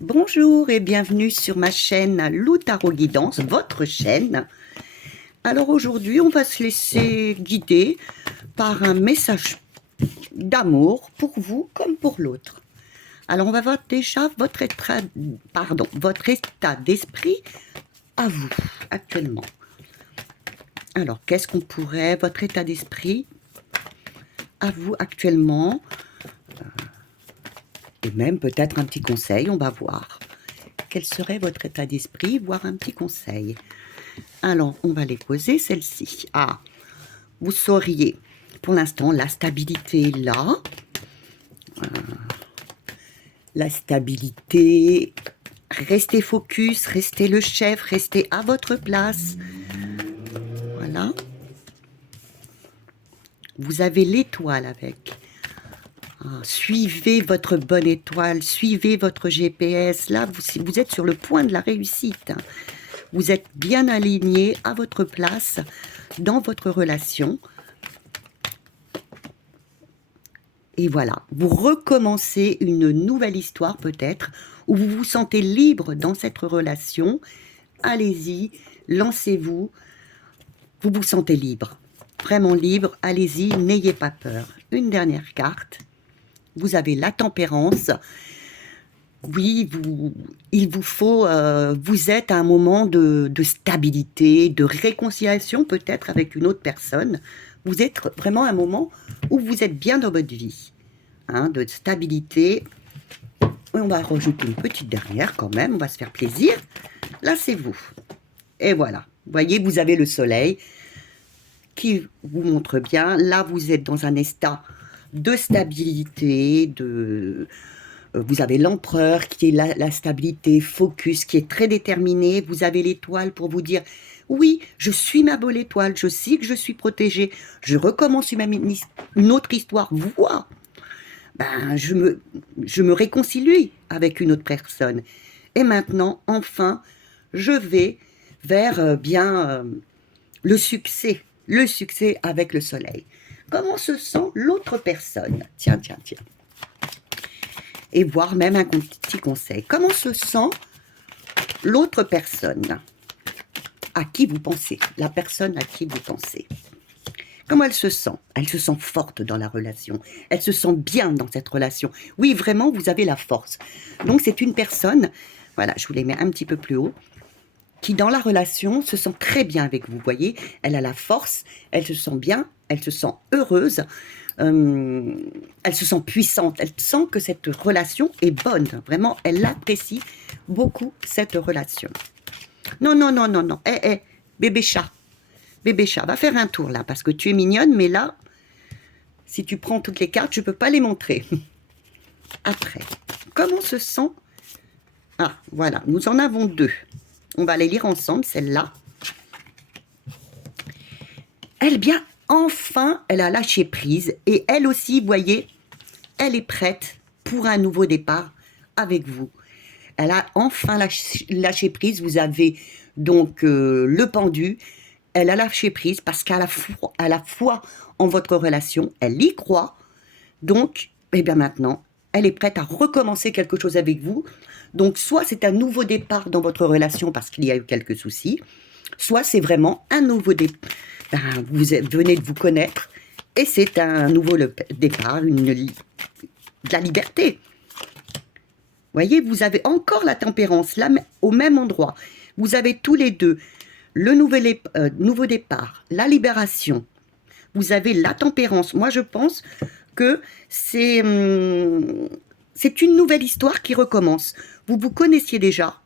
Bonjour et bienvenue sur ma chaîne Lou Tarot Guidance, votre chaîne. Alors aujourd'hui, on va se laisser guider par un message d'amour pour vous comme pour l'autre. Alors on va voir déjà votre état d'esprit à vous actuellement. Alors qu'est-ce qu'on pourrait, votre état d'esprit à vous actuellement, et même peut-être un petit conseil, on va voir. Quel serait votre état d'esprit, voire un petit conseil. Alors, on va les poser, celle-ci. Ah, vous sauriez, pour l'instant, la stabilité est là. La stabilité, restez focus, restez le chef, restez à votre place. Voilà. Vous avez l'étoile avec. Ah, suivez votre bonne étoile, suivez votre GPS. Là, vous êtes sur le point de la réussite. Vous êtes bien aligné à votre place dans votre relation. Et voilà, vous recommencez une nouvelle histoire peut-être, où vous vous sentez libre dans cette relation. Allez-y, lancez-vous, vous vous sentez libre, vraiment libre, allez-y, n'ayez pas peur. Une dernière carte, vous avez la tempérance. Oui, il vous faut, vous êtes à un moment de stabilité, de réconciliation peut-être avec une autre personne. Vous êtes vraiment à un moment où vous êtes bien dans votre vie, hein, de stabilité. Et on va rajouter une petite dernière quand même, on va se faire plaisir. Là, c'est vous. Et voilà, vous voyez, vous avez le soleil qui vous montre bien. Là, vous êtes dans un état de stabilité, vous avez l'empereur qui est la stabilité, focus, qui est très déterminé. Vous avez l'étoile pour vous dire, oui, je suis ma belle étoile, je sais que je suis protégée, je recommence une autre histoire, voix. Ben, je me réconcilie avec une autre personne. Et maintenant, enfin, je vais vers le succès avec le soleil. Comment se sent l'autre personne? Tiens, tiens, tiens. Et voir même un petit conseil. Comment se sent l'autre personne à qui vous pensez? La personne à qui vous pensez. Comment elle se sent? Elle se sent forte dans la relation. Elle se sent bien dans cette relation. Oui, vraiment, vous avez la force. Donc, c'est une personne, voilà, je vous les mets un petit peu plus haut, qui, dans la relation, se sent très bien avec vous. Vous voyez, elle a la force, elle se sent bien, elle se sent heureuse, elle se sent puissante, elle sent que cette relation est bonne. Vraiment, elle apprécie beaucoup cette relation. Non, non, non, non, non. Bébé chat. Bébé chat, va faire un tour là, parce que tu es mignonne, mais là, si tu prends toutes les cartes, je ne peux pas les montrer. Après, comment se sent... Ah, voilà, nous en avons deux. On va les lire ensemble, celle-là. Elle, bien, enfin, elle a lâché prise. Et elle aussi, vous voyez, elle est prête pour un nouveau départ avec vous. Elle a enfin lâché prise. Vous avez donc le pendu. Elle a lâché prise parce qu'elle a la foi en votre relation. Elle y croit. Donc, eh bien maintenant, elle est prête à recommencer quelque chose avec vous. Donc, soit c'est un nouveau départ dans votre relation parce qu'il y a eu quelques soucis, soit c'est vraiment un nouveau départ. Ben, venez de vous connaître et c'est un nouveau départ, de la liberté. Voyez, vous avez encore la tempérance là, au même endroit. Vous avez tous les deux le nouveau départ, la libération. Vous avez la tempérance. Moi, je pense que c'est une nouvelle histoire qui recommence. Vous vous connaissiez déjà.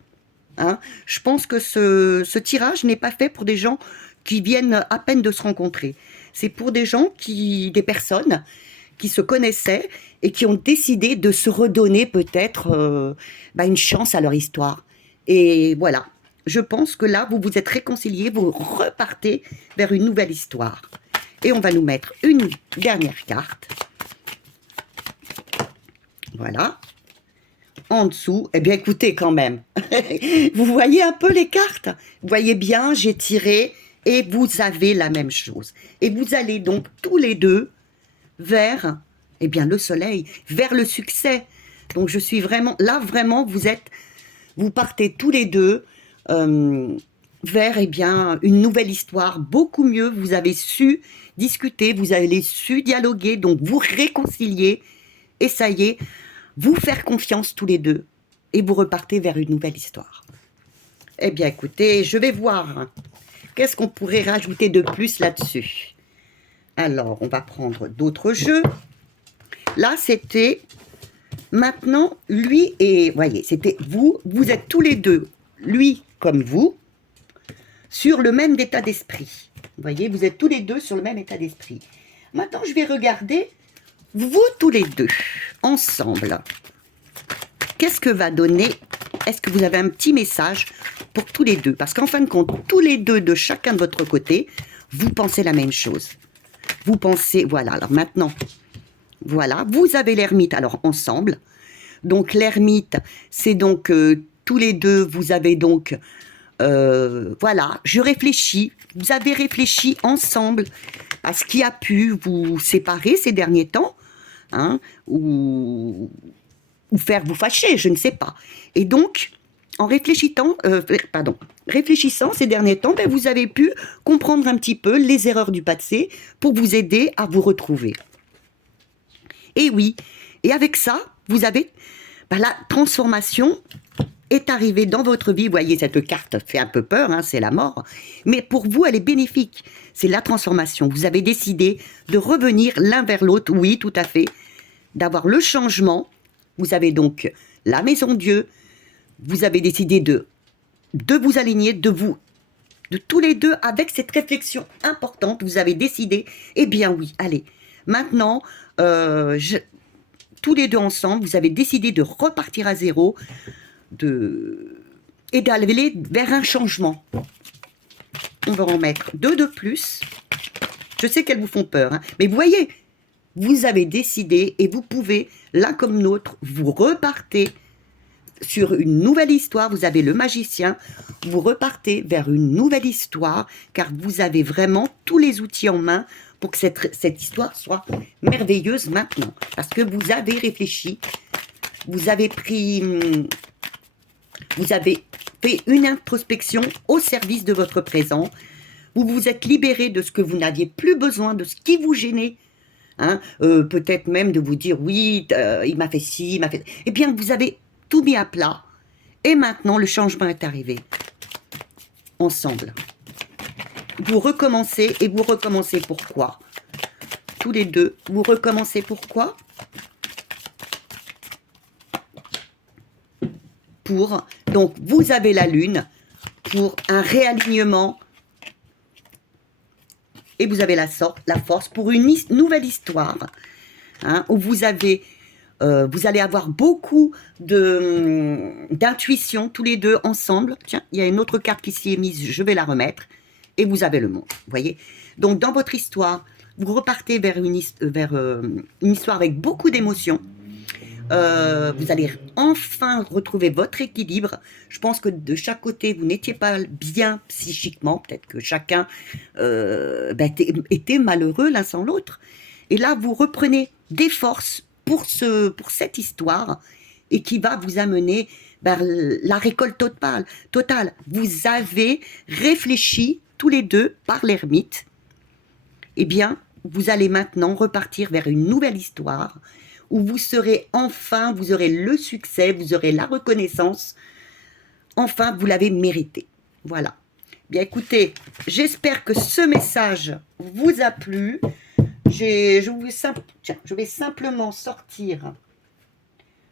Hein. Je pense que ce tirage n'est pas fait pour des gens qui viennent à peine de se rencontrer. C'est pour des gens des personnes qui se connaissaient et qui ont décidé de se redonner peut-être une chance à leur histoire. Et voilà, je pense que là, vous vous êtes réconciliés, vous repartez vers une nouvelle histoire. Et on va nous mettre une dernière carte. Voilà. En dessous, eh bien écoutez quand même, vous voyez un peu les cartes? Vous voyez bien, j'ai tiré et vous avez la même chose. Et vous allez donc tous les deux vers, eh bien, le soleil, vers le succès. Donc je suis vraiment, là vraiment, vous partez tous les deux vers eh bien, une nouvelle histoire, beaucoup mieux. Vous avez su discuter, vous avez su dialoguer, donc vous réconcilier, et ça y est, vous faire confiance tous les deux, et vous repartez vers une nouvelle histoire. Eh bien écoutez, je vais voir qu'est-ce qu'on pourrait rajouter de plus là-dessus. Alors, on va prendre d'autres jeux. Là, c'était maintenant lui et... Voyez, c'était vous êtes tous les deux, lui comme vous, sur le même état d'esprit. Vous voyez, vous êtes tous les deux sur le même état d'esprit. Maintenant, je vais regarder vous tous les deux, ensemble. Qu'est-ce que va donner? Est-ce que vous avez un petit message pour tous les deux? Parce qu'en fin de compte, tous les deux, de chacun de votre côté, vous pensez la même chose. Vous pensez, voilà, alors maintenant, voilà, vous avez l'ermite, alors ensemble. Donc l'ermite, c'est donc tous les deux, vous avez donc, voilà, je réfléchis, vous avez réfléchi ensemble à ce qui a pu vous séparer ces derniers temps, hein, ou faire vous fâcher, je ne sais pas. Et donc, en réfléchissant ces derniers temps, ben, vous avez pu comprendre un petit peu les erreurs du passé pour vous aider à vous retrouver. Et oui, et avec ça, vous avez la transformation est arrivée dans votre vie. Vous voyez, cette carte fait un peu peur, hein, c'est la mort. Mais pour vous, elle est bénéfique. C'est la transformation. Vous avez décidé de revenir l'un vers l'autre, oui, tout à fait, d'avoir le changement. Vous avez donc la maison Dieu. Vous avez décidé de vous aligner, de tous les deux, avec cette réflexion importante, vous avez décidé, eh bien oui, allez, maintenant, tous les deux ensemble, vous avez décidé de repartir à zéro et d'aller vers un changement. On va en mettre 2 de plus. Je sais qu'elles vous font peur, hein, mais vous voyez, vous avez décidé et vous pouvez, l'un comme l'autre, vous repartez sur une nouvelle histoire. Vous avez le magicien, vous repartez vers une nouvelle histoire, car vous avez vraiment tous les outils en main pour que cette histoire soit merveilleuse maintenant. Parce que vous avez réfléchi, vous avez fait une introspection au service de votre présent, vous vous êtes libéré de ce que vous n'aviez plus besoin, de ce qui vous gênait, hein, peut-être même de vous dire, oui, il m'a fait ci, il m'a fait... Eh bien, vous avez tout mis à plat, et maintenant le changement est arrivé. Ensemble. Vous recommencez, et vous recommencez pourquoi? Tous les deux, vous recommencez pourquoi? Donc vous avez la lune pour un réalignement, et vous avez la force pour une nouvelle histoire, hein, où vous allez avoir beaucoup d'intuition tous les deux ensemble. Tiens, il y a une autre carte qui s'y est mise, je vais la remettre. Et vous avez le monde, vous voyez. Donc dans votre histoire, vous repartez vers une histoire avec beaucoup d'émotions. Vous allez enfin retrouver votre équilibre. Je pense que de chaque côté, vous n'étiez pas bien psychiquement. Peut-être que chacun était malheureux l'un sans l'autre. Et là, vous reprenez des forces pour cette histoire, et qui va vous amener vers la récolte totale. Vous avez réfléchi tous les deux par l'ermite. Eh bien, vous allez maintenant repartir vers une nouvelle histoire, où vous serez enfin, vous aurez le succès, vous aurez la reconnaissance. Enfin, vous l'avez mérité. Voilà. Bien écoutez, j'espère que ce message vous a plu. Je vais simplement sortir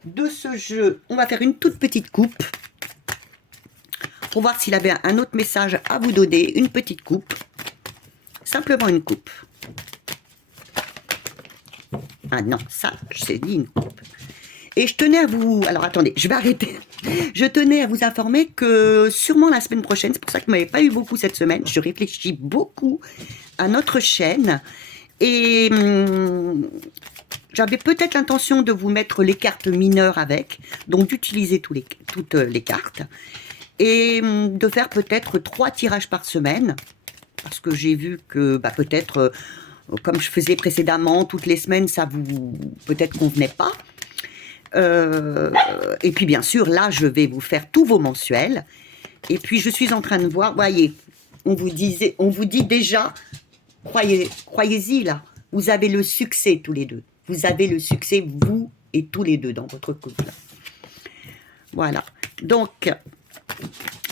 de ce jeu. On va faire une toute petite coupe pour voir s'il avait un autre message à vous donner. Une petite coupe. Simplement une coupe. Ah non, ça, c'est dit une coupe. Et je tenais à vous... Alors attendez, je vais arrêter. Je tenais à vous informer que sûrement la semaine prochaine, c'est pour ça que vous ne m'avez pas eu beaucoup cette semaine, je réfléchis beaucoup à notre chaîne. Et j'avais peut-être l'intention de vous mettre les cartes mineures avec, donc d'utiliser toutes les cartes. Et de faire peut-être 3 tirages par semaine, parce que j'ai vu que peut-être... comme je faisais précédemment, toutes les semaines, ça vous peut-être convenait pas. Et puis bien sûr, là, je vais vous faire tous vos mensuels. Et puis je suis en train de voir, voyez, on vous dit déjà, croyez-y là, vous avez le succès tous les deux. Vous avez le succès, vous et tous les deux dans votre couple. Voilà. Donc,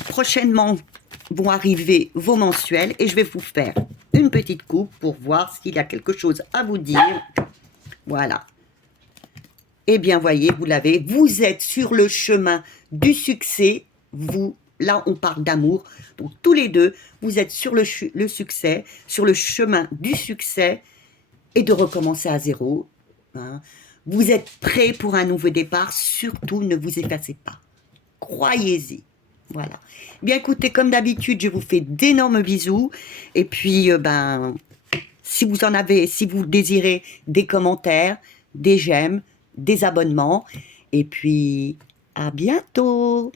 prochainement vont arriver vos mensuels et je vais vous faire une petite coupe pour voir s'il y a quelque chose à vous dire. Voilà. Eh bien, voyez, vous l'avez. Vous êtes sur le chemin du succès. Vous, là, on parle d'amour. Donc, tous les deux, vous êtes sur le succès, sur le chemin du succès et de recommencer à zéro. Hein. Vous êtes prêts pour un nouveau départ. Surtout, ne vous effacez pas. Croyez-y. Voilà. Bien, écoutez, comme d'habitude, je vous fais d'énormes bisous. Et puis, si vous désirez des commentaires, des j'aime, des abonnements. Et puis, à bientôt!